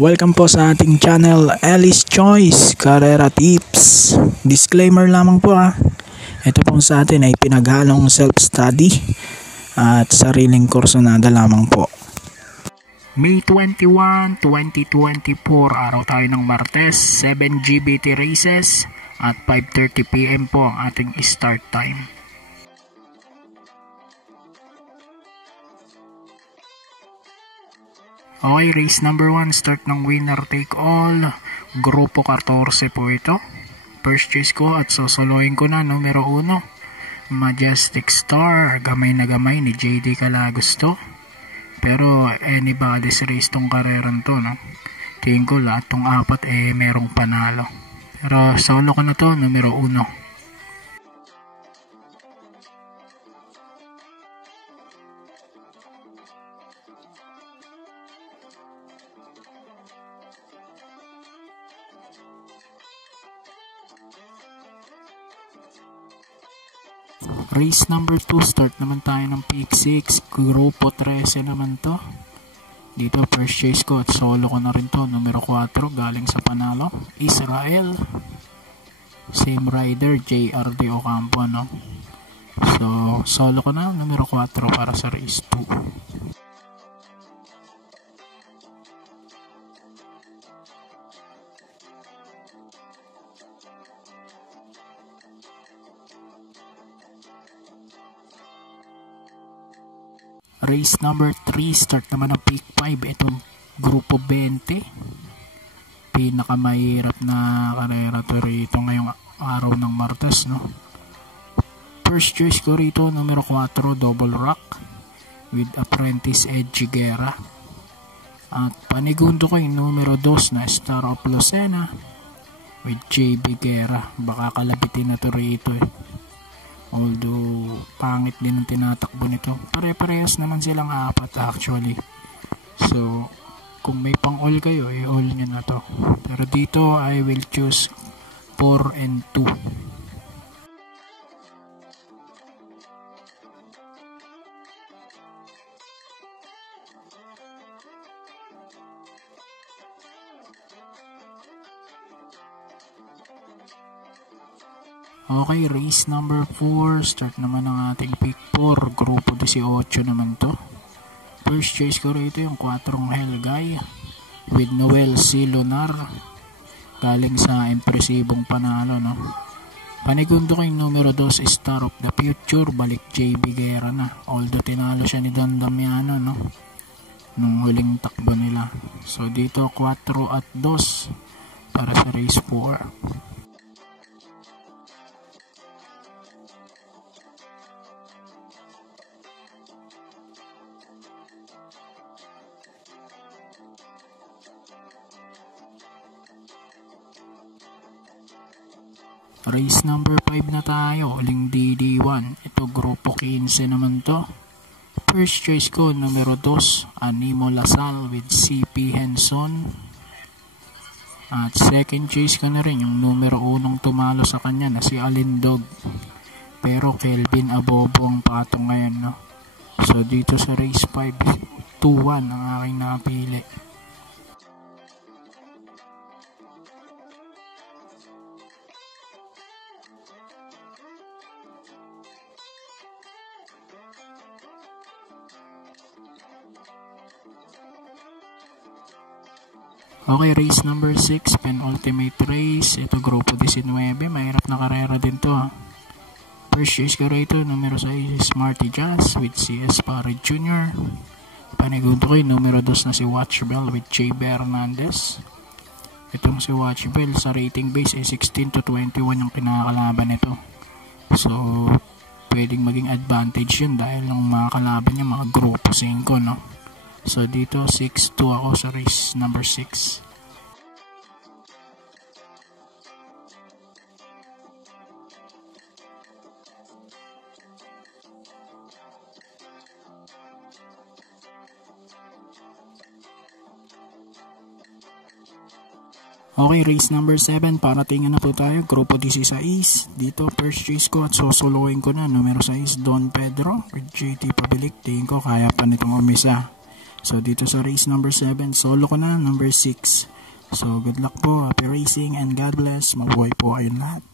Welcome po sa ating channel, Ellie's Choice Carrera Tips. Disclaimer lamang po ito pong sa atin ay pinaghalong self-study at sariling kursonada lamang po. May 21, 2024, araw tayo ng Martes, 7 GBT races at 5:30 PM po ang ating start time. Okay, race number 1, start ng winner take all. Grupo 14 po ito. First choice ko at sosolohin ko na numero 1. Majestic Star, gamay na gamay ni JD Calagos to. Pero anybody's race tong kareran to, no? Tingin ko lahat tong apat merong panalo. Pero solo ko na to, numero 1. Race number 2, start naman tayo ng pick 6, grupo 13 naman to. Dito first choice ko at solo ko na rin to, numero 4, galing sa panalo, Israel. Same rider, JRD Ocampo, no? So, solo ko na, numero 4 para sa race 2. Race number 3, start naman ng pick 5, itong grupo 20. Pinakamahirap na karera to rito ngayong araw ng Martes, no? First choice ko rito, numero 4, Double Rock with Apprentice Ed Chiguera. At panigundo ko yung numero 2 na Star of Lucena with JB Guerra. Baka kalabitin na to rito Although, pangit din ang tinatakbo nito. Pare-parehas naman silang apat actually. So, kung may pang-all kayo, i-all nyo na to. Pero dito, I will choose 4 and 2. Okay, race number 4, start naman ang ating pick 4, grupo 18 naman to. First choice ko rito yung 4 Helgay with Noel C. Lunar, galing sa impresibong panalo, no? Panigundo ko yung numero 2, Star of the Future, balik JB Guerra na. Although tinalo siya ni Don Damiano, no? Nung huling takbo nila. So dito 4 at 2 para sa race 4. Race number 5 na tayo, uling DD1. Ito grupo 15 naman to. First choice ko, numero 2, Animo Lasal with CP Henson. At second choice ko na rin yung numero 1 tumalo sa kanya na si Alindog. Pero Kelvin Abobo ang patong ngayon, no? So dito sa race 5, 2-1 ang aking napili. Okay, race number 6, penultimate race. Ito grupo 19, mahirap na karera din to. First choice ko rito, numero 6, Smarty Jazz with CS Pared Jr. Panigundo ko yung numero 2 na si Watchbell with JB Hernandez. Itong si Watchbell sa rating base 16 to 21 yung kinakalaban nito. So, pwedeng maging advantage yun dahil ang mga kalaban niya mga grupo 5, no? So dito 6-2 ako sa race number 6. Okay, race number 7, paratingan na po tayo, grupo 16. Dito first choice ko at sosolohin ko na numero 6, Don Pedro with JT Pabilik. Tingin ko kaya pa nitong umisa. So dito sa race number 7, solo ko na, number 6. So good luck po, happy racing and God bless. Mabuhay po kayong lahat.